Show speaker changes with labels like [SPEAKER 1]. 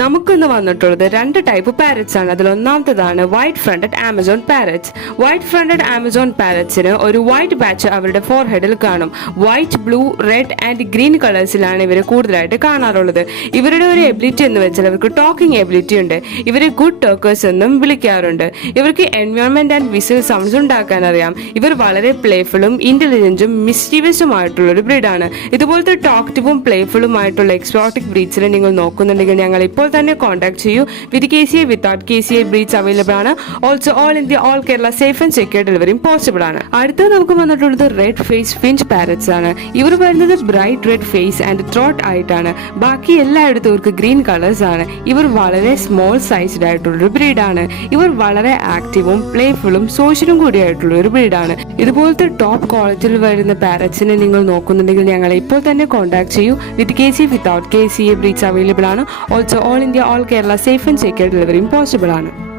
[SPEAKER 1] നമുക്കിന്ന് വന്നിട്ടുള്ളത് രണ്ട് ടൈപ്പ് പാരറ്റ്സ് ആണ്. അതിൽ ഒന്നാമത്തേതാണ് white fronted Amazon parrots white fronted Amazon പാരറ്റ്സിന് ഒരു വൈറ്റ് ബാച്ച് അവരുടെ ഫോർഹെഡിൽ കാണും. White blue red and green കളേഴ്സിലാണ് ഇവർ കൂടുതലായിട്ട് കാണാറുള്ളത്. ഇവരുടെ ഒരു എബിലിറ്റി എന്ന് വെച്ചാൽ അവർക്ക് ടോക്കിംഗ് എബിലിറ്റി ഉണ്ട്. ഇവരെ ഗുഡ് ടോക്കേഴ്സ് എന്നും വിളിക്കാറുണ്ട്. ഇവർക്ക് എൻവയോൺമെന്റ് ആൻഡ് വിസിൽ സൗണ്ട്സ് ഉണ്ടാക്കാൻ അറിയാം. ഇവർ വളരെ പ്ലേഫുളും ഇന്റലിജൻസും മിസ്റ്റീവിയസും ആയിട്ടുള്ള ഒരു ബ്രീഡാണ് ഇതുപോലത്തെ ടോക്റ്റീവും പ്ലേഫുള്ളും ആയിട്ടുള്ള എക്സോട്ടിക് ബ്രീഡ്സിനെ നിങ്ങൾ നോക്കുന്നുണ്ടെങ്കിൽ ഞങ്ങൾ ഇപ്പോൾ തന്നെ കോൺടാക്ട് ചെയ്യൂ. With K C A without K C A breeds available ആണ്. Also all India all Kerala safe and secure ഡെലിവറിയും പോസിബിൾ ആണ്. അടുത്തത് നമുക്ക് വന്നിട്ടുള്ളത് റെഡ് ഫേസ് ഫിഞ്ച് പാരറ്റ്സ് ആണ്. ഇവർ വരുന്നത് bright red face and throat ആയിട്ടാണ് ബാക്കി എല്ലായിടത്തും ഇവർക്ക് ഗ്രീൻ കളേഴ്സ് ആണ്. ഇവർ വളരെ സ്മോൾ സൈസ്ഡ് ആയിട്ടുള്ള ഒരു ആണ്. ഇവർ വളരെ ആക്റ്റീവും പ്ലേഫുള്ളും സോഷ്യലും കൂടിയായിട്ടുള്ള ഒരു ബ്രീഡാണ് ഇതുപോലത്തെ ടോപ്പ് കോളേജിൽ വരുന്ന പാരറ്റ്സിനെ നിങ്ങൾ നോക്കുന്നുണ്ടെങ്കിൽ ഞങ്ങളെ ഇപ്പോൾ തന്നെ കോൺടാക്ട് ചെയ്യൂ. With K C without K C A breed available ആണ്. Also all India all Kerala safe and secure ഡെലിവറിയും പോസിബിൾ ആണ്.